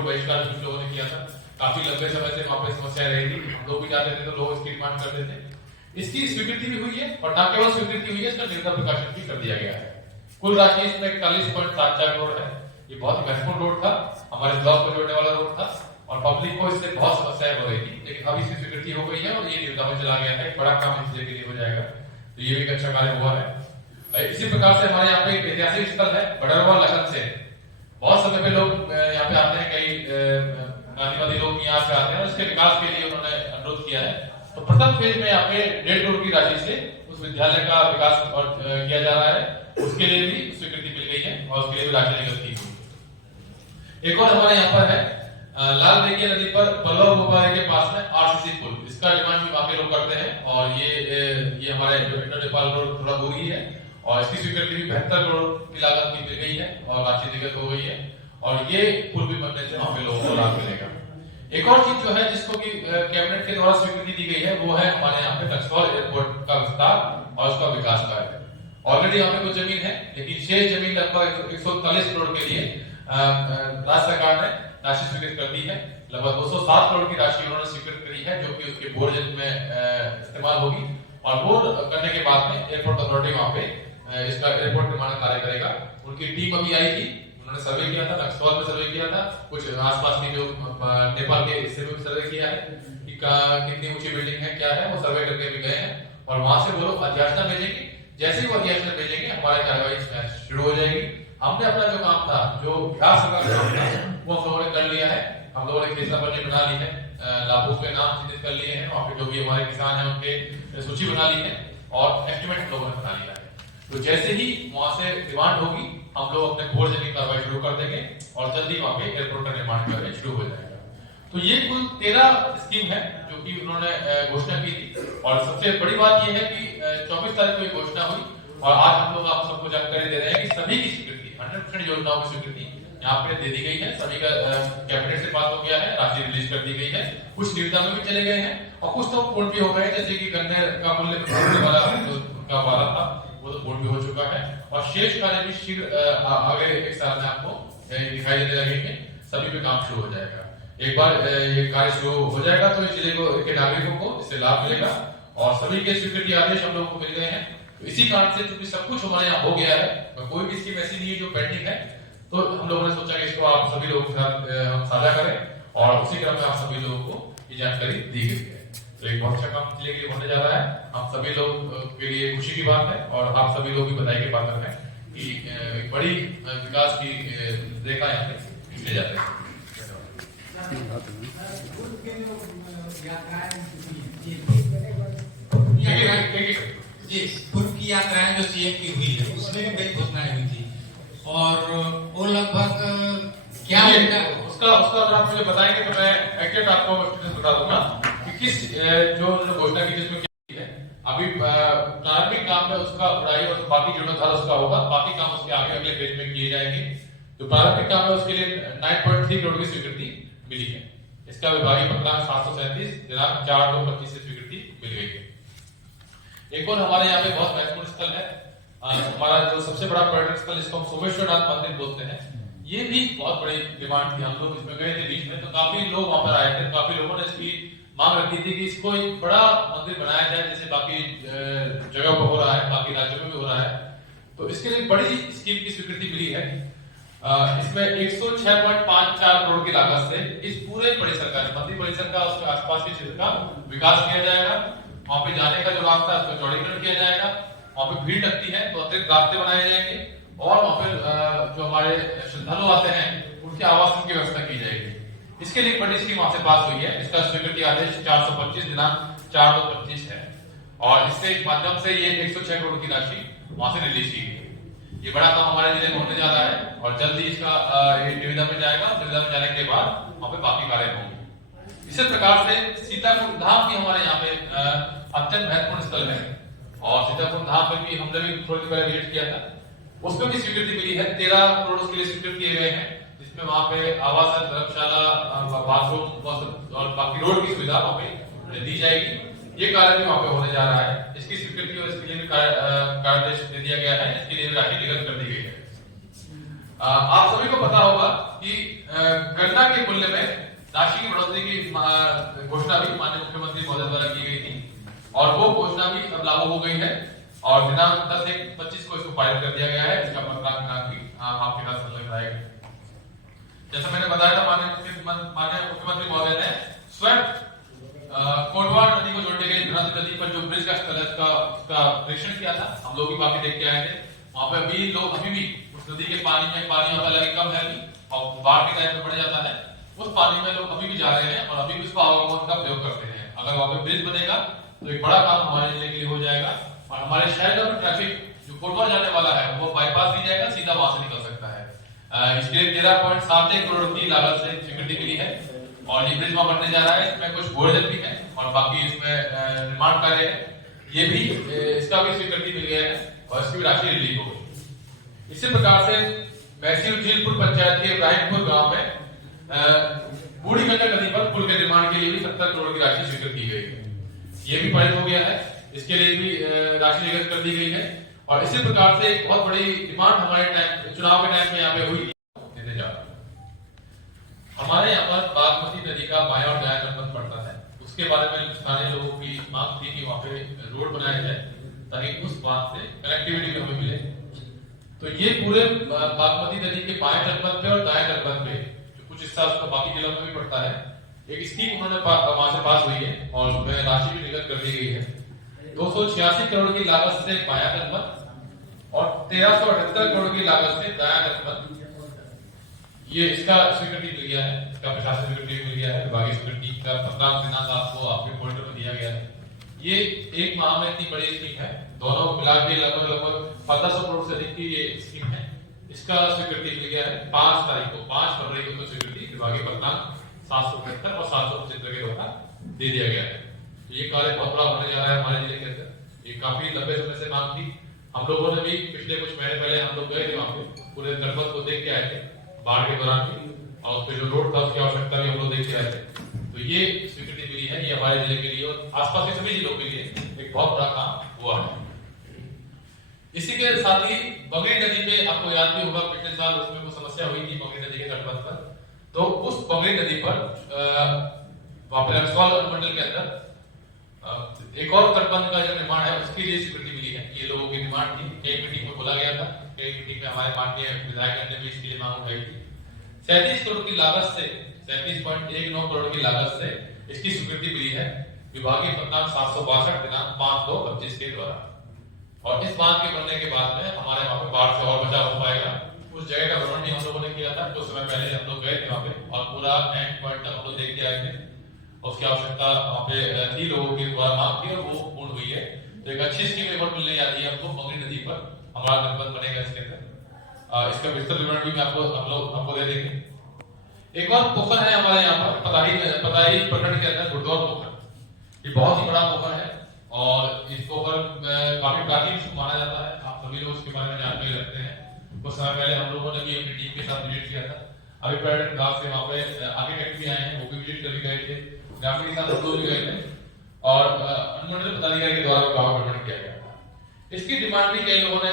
Road बहिष्कार कुछ लोगों ने किया था, काफी लंबे समय से वहां पे समस्या रही थी, हम लोग भी जाते थे तो लोग इसकी डिमांड करते थे। इसकी स्वीकृति भी हुई है और न केवल स्वीकृति हुई है, इसका निर्णय प्रकाशन भी कर दिया गया है। कुल राशि इसमें 41.74 करोड़ है। ये बहुत ही महत्वपूर्ण रोड था, हमारे ब्लॉक को जोड़ने वाला रोड था और पब्लिक को इससे बहुत समस्याएं हो रही थी, लेकिन अब इसकी स्वीकृति हो गई है और ये निर्णय में चला गया है। एक बड़ा काम इस जिले के लिए हो जाएगा, तो ये भी एक अच्छा कार्य हुआ है। इसी प्रकार से हमारे यहाँ पे एक ऐतिहासिक स्थल है बडरवा लखन से। बहुत समय पे लोग यहाँ पे आते हैं, कई गांधीवादी लोग यहाँ पे आते हैं और इसके विकास के लिए उन्होंने अनुरोध किया है। तो प्रथम फेज में यहाँ पे 1.5 करोड़ की राशि से उस विद्यालय का विकास किया जा रहा है, उसके लिए भी स्वीकृति मिल गई है और उसके लिए भी राशि निकल की हुई। एक और हमारे यहाँ पर है लाल बेगिया नदी पर पल्लव मुबारे के पास में आरसीसी पुल, इसका निर्माण भी वहां के लोग करते हैं और ये हमारे इंटर नेपाल रोड थोड़ा दूरी है और इसकी स्वीकृति भी 72 करोड़ की लागत की मिल गई है और राशि निगत हो गई है और ये पुल भी बनने से वहां पे लोगों को लाभ मिलेगा। एक और चीज जो है जिसको कि कैबिनेट के द्वारा स्वीकृति दी गई है वो है हमारे यहाँ पे नक्सवाल एयरपोर्ट का विस्तार और उसका विकास कार्य। ऑलरेडी यहाँ पे कुछ जमीन है, लेकिन शेष जमीन लगभग 141 करोड़ के लिए राज्य सरकार ने राशि स्वीकृत कर दी है। लगभग 207 करोड़ की राशि उन्होंने स्वीकृत करी है, जो कि उसके बोर्ड में इस्तेमाल होगी और बोर्ड करने के बाद में एयरपोर्ट अथॉरिटी वहां पे इसका एयरपोर्ट निर्माण कार्य करेगा। उनकी टीम अभी आई थी, उन्होंने सर्वे किया था, नक्सवाल में सर्वे किया था, कुछ आसपास की जो नेपाल के हिस्से में भी सर्वे किया है कि कितनी ऊंची बिल्डिंग है, क्या है, वो सर्वे करके भी गए हैं और वहां से वो लोग अध्याचना भेजेंगे। जैसे ही वो अध्याचना भेजेंगे हमारी कार्रवाई शुरू हो जाएगी। हमने अपना जो काम था, जो विकास का काम था, वो हम लोगों ने कर लिया है। हम लोगों ने खेसरा बनी बना ली है, लाभों के नाम चिन्हित कर लिए हैं, वहाँ पे जो भी हमारे किसान हैं उनके सूची बना ली है और एस्टिमेट हम लोगों ने बना लिया है। तो जैसे ही वहां से डिमांड होगी हम लोग अपने बोर्ड की कार्रवाई शुरू कर देंगे और जल्दी वहां पे एयरपोर्ट का निर्माण कार्य शुरू हो जाएगा। तो ये कुल 13 स्कीम है जो कि उन्होंने घोषणा की थी और सबसे बड़ी बात यह है कि 24 तारीख को ये घोषणा हुई और आज हम लोग आप सबको जानकारी दे रहे हैं कि सभी की स्वीकृति 100% योजनाओं की स्वीकृति यहाँ पे दे दी गई है। सभी का कैबिनेट से बात हो गया है, राशि रिलीज कर दी गई है, कुछ निविदा में भी चले गए हैं और कुछ तो पूर्ण भी हो गए, जैसे कि गन्ने का मूल्य वाला जो उनका वाला था वो तो पूर्ण भी हो चुका है और शेष कार्य भी शीघ्र आगे एक साल में आपको दिखाई देने लगेंगे। सभी पे काम शुरू हो जाएगा। एक बार ये कार्य शुरू हो जाएगा तो इस जिले के नागरिकों को इससे लाभ मिलेगा और सभी के स्वीकृति आदेश हम लोगों को मिल गए हैं। तो इसी कारण से चूंकि सब कुछ हमारे यहाँ हो गया है, कोई भी स्कीम ऐसी नहीं है जो पेंडिंग है, तो हम लोगों ने सोचा कि इसको आप सभी लोगों के साथ हम साझा करें और उसी क्रम में आप सभी लोगों को ये जानकारी दी गई है। तो एक बहुत अच्छा काम जिले के लिए होने जा रहा है। हम सभी लोग के लिए खुशी की बात है और आप सभी लोग भी बधाई के पात्र हैं कि एक बड़ी विकास की रेखा यहाँ पे खींचे जाते हैं। जी, पूर्व की यात्राएं जो सीएम की हुई है उसमें भी कई घोषणाएं हुई थी और वो लगभग क्या उसका अगर आप मुझे बताएंगे तो मैं एक्चुअली आपको बता दूंगा कि किस जो घोषणा की जिसमें क्या है। अभी प्रारंभिक काम में उसका उड़ाई और बाकी जीर्णोद्धार उसका होगा, बाकी काम उसके आगे अगले फेज में किए जाएंगे। तो प्रारंभिक काम है उसके लिए 9.3 करोड़ की स्वीकृति मिली है। इसका विभागीय पत्रांक 737 दिनांक 4/2/25 से स्वीकृति मिल गई है। एक और हमारे यहाँ पे बहुत महत्वपूर्ण स्थल है, हमारा जो सबसे बड़ा पर्यटन स्थल जिसको हम सोमेश्वरनाथ मंदिर बोलते हैं, ये भी बहुत बड़ी डिमांड थी। हम लोग इसमें गए थे बीच में, तो काफी लोग वहां पर आए थे, काफी लोगों ने इसकी मांग रखी थी कि इसको एक बड़ा मंदिर बनाया जाए जैसे बाकी जगह पर हो रहा है, बाकी राज्यों में भी हो रहा है। तो इसके लिए बड़ी स्कीम की स्वीकृति मिली है। इसमें 106.54 करोड़ की लागत से इस पूरे परिसर का, मंदिर परिसर का, उसके आसपास के क्षेत्र का विकास किया जाएगा। वहां पे जाने का जो रास्ता है उसका चौड़ीकरण किया जाएगा, वहां पे भीड़ लगती है तो अतिरिक्त रास्ते बनाए जाएंगे और वहां पे जो हमारे श्रद्धालु आते हैं उनके आवासन की व्यवस्था की जाएगी। इसके लिए बड़ी स्कीम वहां से पास हुई है। इसका स्वीकृति आदेश 425 दिनांक 4/2/25 है और इसके माध्यम से ये 106 करोड़ की राशि वहां से रिलीज की गई। ये बड़ा काम हमारे जिले में होने जा रहा है और जल्दी इसका निविदा में जाएगा। निविदा में जाने के बाद वहां पे बाकी कार्य होंगे। इसी प्रकार से सीताकुंड धाम भी हमारे यहाँ पे अत्यंत महत्वपूर्ण स्थल है और सीताकुंड धाम में भी हमने भी थोड़ी देर पहले विजिट किया था, उसमें भी स्वीकृति मिली है। 13 करोड़ उसके लिए स्वीकृत किए गए हैं, जिसमें वहां पे आवासन, धर्मशाला, बाथरूम और बाकी रोड की सुविधा वहां पे दी जाएगी। ये कार्य भी वहां पे होने जा रहा है। इसकी स्वीकृति और इसके लिए भी कार्यादेश दे दिया गया है, इसके लिए राशि निगत कर दी गई है। आप सभी को पता होगा कि गन्ना के मूल्य में राशि की बढ़ोतरी की घोषणा भी माननीय मुख्यमंत्री महोदय द्वारा की गई थी और वो घोषणा भी अब लागू हो गई है और दिनांक 10/1/25 को इसको पारित कर दिया गया है। इसका दिनांक भी आपके साथ संलग्न रहेगा। जैसा मैंने बताया था, माननीय मुख्यमंत्री महोदय ने स्वयं कोटवाड़ नदी को जोड़ने के लिए नदी पर जो ब्रिज का परीक्षण किया था, हम लोग भी काफी देख के आए थे। वहां पे अभी भी उस नदी के पानी वहां लगे कम है और बाढ़ के टाइम में बढ़ जाता है। उस पानी में लोग अभी भी जा रहे हैं और अभी भी उसका आवागमन का प्रयोग करते हैं। अगर वहां पे ब्रिज बनेगा तो एक बड़ा काम हमारे जिले के लिए हो जाएगा और हमारे शहर का ट्रैफिक जो कोटवा जाने वाला है वो बाईपास नहीं जाएगा, सीधा वहां से निकल सकता है। इसके लिए 13.71 करोड़ की लागत से स्वीकृति मिली है और ये ब्रिज वहां बनने जा रहा है। इसमें कुछ बोर्डर भी है और बाकी इसमें निर्माण कार्य है, ये भी इसका भी स्वीकृति मिल गया है और इसकी राशि रिलीज हो गई। इसी प्रकार से मैसी झीलपुर पंचायत के इब्राहिमपुर गांव में बूढ़ी गंडक नदी पर पुल के निर्माण के लिए भी 70 करोड़ की राशि स्वीकृत की गई है। ये भी पारित हो गया है, इसके लिए भी राशि निगत कर दी गई है। और इसी प्रकार से एक बहुत बड़ी डिमांड हमारे चुनाव के टाइम में यहाँ पे हुई इंतजार। हमारे यहाँ पर बागमती नदी का बायां और दायां तटबंध पड़ता है, उसके बारे में स्थानीय लोगों की मांग थी कि वहाँ पे रोड बनाया जाए ताकि उस बात से कनेक्टिविटी भी हमें मिले। तो ये पूरे बागमती नदी के बाएं तटबंध पे और दाएं तटबंध पे जो कुछ हिस्सा उसका बाकी जिलों में भी पड़ता है, एक स्कीम उन्होंने वहां से पास हुई है और उसमें राशि भी निगत कर दी गई है। 286 करोड़ की लागत से बायां तटबंध और 1378 करोड़ की लागत से दायां तटबंध, ये इसका स्वीकृति मिल गया है, इसका प्रशासन स्वीकृति मिल गया है। विभागीय स्वीकृति का 15 दिनांक आपको आपके फोल्डर में दिया गया है। ये एक माह में इतनी बड़ी स्कीम है, दोनों मिला के लगभग 1500 करोड़ से अधिक की ये स्कीम है। इसका स्वीकृति मिल गया है 5 फरवरी को स्वीकृति विभागीय पत्रांक 775 और 775 के द्वारा दे दिया गया है। तो ये कार्य बहुत बड़ा होने जा रहा है हमारे जिले के अंदर। ये काफी लंबे समय से मांग थी। हम लोगों ने भी पिछले कुछ महीने पहले हम लोग गए थे वहां पे, पूरे तटबंध को देख के आए थे बाढ़ के दौरान भी, और उसके जो रोड था उसकी आवश्यकता भी हम लोग देख के आए थे। तो ये स्वीकृति मिली है, ये हमारे जिले के लिए और आसपास के सभी जिलों के लिए एक बहुत बड़ा काम हुआ है। इसी के साथ ही बगरी नदी पे आपको याद भी होगा पिछले साल उसमें कुछ समस्या हुई थी बगरी नदी के तटबंध पर। तो उस बगरी नदी पर मंडल के अंदर एक और तटबंध का जो निर्माण है उसके लिए स्वीकृति मिली है। ये लोगों की डिमांड थी, एक मीटिंग में बोला गया था, एक मीटिंग में हमारे माननीय विधायक ने भी इसके लिए मांग उठाई थी। 37 करोड़ की लागत से 37.19 करोड़ की लागत से इसकी स्वीकृति मिली है विभागीय पत्रांक 762 दिनांक 5/2/25 के द्वारा। और इस बांध के बनने के बाद में हमारे वहां पे बाढ़ से और बचाव हो पाएगा। उस जगह का भ्रमण भी हम लोगों ने किया था, कुछ समय पहले हम लोग गए थे वहां पे और पूरा एंड पॉइंट तक हम लोग देख के आए थे। उसकी आवश्यकता वहां पे थी, लोगों की द्वारा मांग थी और वो पूर्ण हुई है। तो एक अच्छी स्कीम रिपोर्ट मिलने जा रही है हमको, बगरी नदी पर हमारा तटबंध बनेगा इसके अंदर। इसका विस्तृत विवरण भी आपको दे देंगे। एक और पोखर है हमारे यहाँ पर पताही प्रखंड के अंदर गुड़दौर पोखर। ये बहुत ही बड़ा पोखर है और इस पोखर काफी प्राचीन माना जाता है। आप सभी लोग इसके बारे में जानकारी रखते हैं। कुछ समय पहले हम लोगों ने भी अपनी टीम के साथ विजिट किया था। अभी पर्यटन विभाग से वहाँ पे आर्किटेक्ट भी आए हैं, वो भी विजिट करके गए थे, ग्रामीण के साथ हम लोग भी गए थे और अनुमंडल पदाधिकारी के द्वारा गाँव भ्रमण किया गया था। इसकी डिमांड भी कई लोगों ने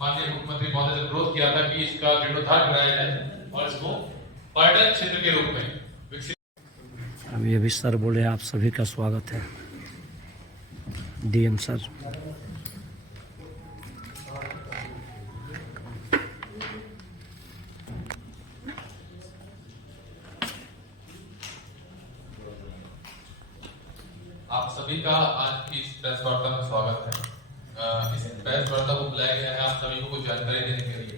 माननीय मुख्यमंत्री महोदय से विरोध किया था कि इसका जीर्णोद्धार कराया जाए और इसको पर्यटन क्षेत्र के रूप में विकसित। अभी सर बोले आप सभी का स्वागत है। DM sir. आप सभी का आज की इस प्रेस वार्ता में स्वागत है। इस प्रेस वार्ता को बुलाया गया है आप सभी को कुछ जानकारी देने के लिए।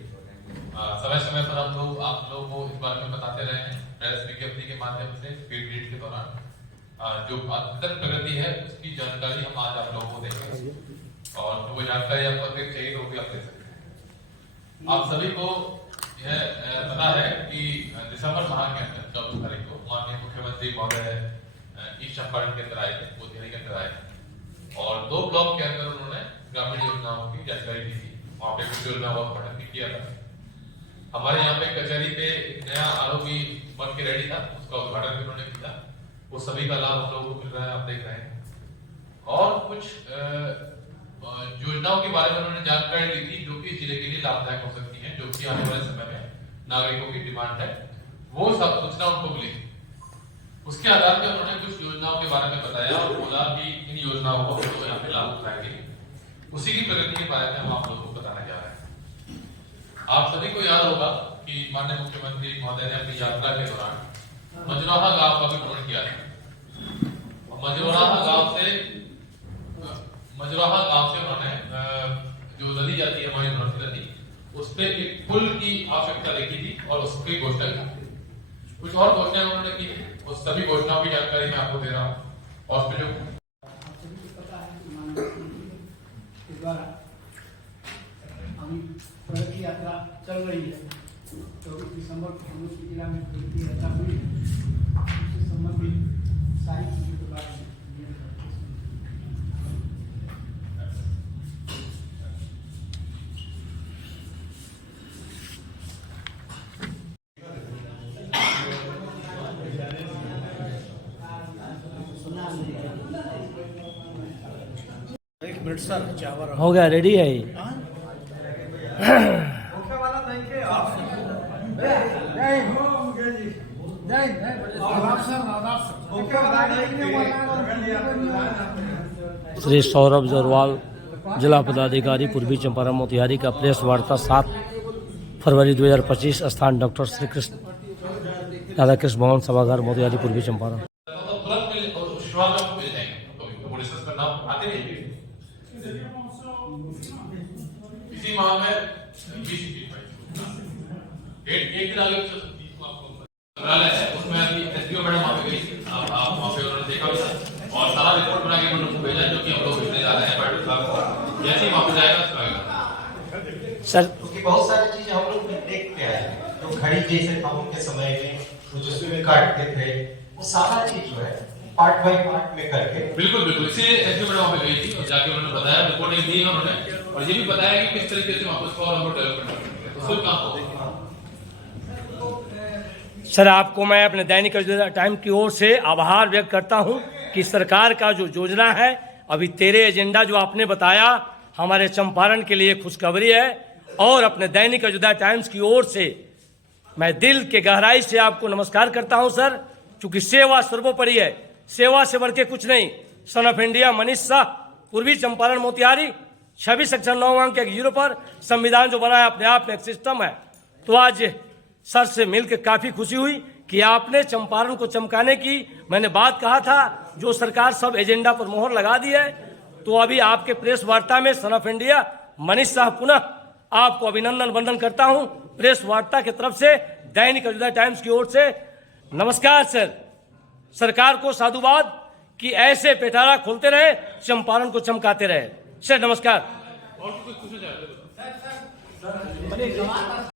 समय समय पर हम लोग आप लोगों को इस बारे में बताते रहे हैं प्रेस विज्ञप्ति के माध्यम से, फील्ड रीड के दौरान जो अद्यतन प्रगति है उसकी जानकारी हम आज आप लोगों को देंगे और वो जानकारी आपको अगर चाहिए तो भी आप ले सकते हैं। आप सभी को यह पता है कि दिसंबर माह के अंदर 14 तारीख को माननीय मुख्यमंत्री महोदय ईस्ट चंपारण के अंदर आए थे, मोतिहारी के अंदर आए थे और 2 ब्लॉक के अंदर उन्होंने ग्रामीण योजनाओं की जानकारी दी थी। वहां पे कुछ योजनाओं का उद्घाटन भी किया था। हमारे यहाँ पे कचहरी पे नया आरोपी बन के रेडी था, उसका उद्घाटन भी उन्होंने किया। वो सभी का लाभ हम लोगों को मिल रहा है, आप देख रहे हैं। और कुछ योजनाओं के बारे में उन्होंने जानकारी दी थी जो कि जिले के लिए लाभदायक हो सकती है, जो कि आने वाले समय में नागरिकों की डिमांड है। वो सब सूचना उनको मिली। उसके आधार पर उन्होंने कुछ योजनाओं के बारे में बताया और बोला कि इन योजनाओं को हम लोग यहाँ पे लागू कराएंगे। उसी की प्रगति के बारे में हम आप लोगों को बताने जा रहे हैं। आप सभी को याद होगा कि माननीय मुख्यमंत्री महोदय ने अपनी यात्रा के दौरान मजरोहा गांव का भी भ्रमण किया था। मजरोहा गांव से उन्होंने जो नदी जाती है हमारी नर्मदा नदी, उस पर एक पुल की आवश्यकता देखी थी और उसकी घोषणा की थी। कुछ और घोषणाएं उन्होंने की, उस सभी घोषणाओं की जानकारी मैं आपको दे रहा हूँ। और उसमें जो द्वारा हम प्रगति यात्रा चल रही है। 24 दिसंबर को हम लोग के जिला में प्रगति यात्रा हुई है। उससे संबंधित सारी चीजों के बारे में एक मिनट सर चावल हो गया, रेडी है ये। श्री सौरभ जोरवाल, जिला पदाधिकारी पूर्वी चंपारण मोतिहारी का प्रेस वार्ता 7 फरवरी 2025, स्थान डॉक्टर श्री कृष्ण राधा कृष्ण भवन सभागार मोतिहारी पूर्वी चंपारण। तो तुरंत विश्वास में मिल जाएंगे, तो डिस्कस करना आते नहीं। इसी माह में 20 एक दिन आगे संग्रहालय है, उसमें अभी एसडीओ मैडम वहाँ पे गई, आप वहाँ पे उन्होंने देखा भी और सारा रिपोर्ट बना के हम लोग को भेजा, जो कि हम लोग भेजने जा रहे हैं पार्टी साहब को। जैसे ही वहाँ पे जाएगा सर क्योंकि बहुत सारी चीजें हम लोग देख के आए, जो खड़ी जैसे था उनके समय में, वो जो स्विमिंग काटते थे, वो सारा चीज जो है पार्ट बाय पार्ट में करके। बिल्कुल बिल्कुल, इसलिए एसडीओ मैडम वहाँ पे गई थी और जाके उन्होंने बताया, रिपोर्ट दी है उन्होंने, और ये भी बताया कि किस तरीके से वापस को और हमको डेवलप करना है। तो फिर काम होगा। सर, आपको मैं अपने दैनिक टाइम की ओर से आभार व्यक्त करता हूं कि सरकार का जो योजना है, अभी 13 एजेंडा जो आपने बताया, हमारे चंपारण के लिए खुशखबरी है। और अपने दैनिक अयोध्या टाइम्स की ओर से मैं दिल के गहराई से आपको नमस्कार करता हूं सर, क्योंकि सेवा सर्वोपरि है, सेवा से बढ़ के कुछ नहीं। Son of India Manish Shah, पूर्वी चंपारण मोतिहारी, 26 अक्षर 9 अंक के 0 पर संविधान जो बना है अपने आप में एक सिस्टम है। तो आज सर से मिलकर काफी खुशी हुई कि आपने चंपारण को चमकाने की मैंने बात कहा था, जो सरकार सब एजेंडा पर मोहर लगा दी है। तो अभी आपके प्रेस वार्ता में son of India Manish Shah पुनः आपको अभिनंदन वंदन करता हूं प्रेस वार्ता की तरफ से, दैनिक अयोध्या टाइम्स की ओर से नमस्कार सर। सरकार को साधुवाद कि ऐसे पेटारा खोलते रहे, चंपारण को चमकाते रहे। सर नमस्कार। और कुछ पूछना चाहते हो?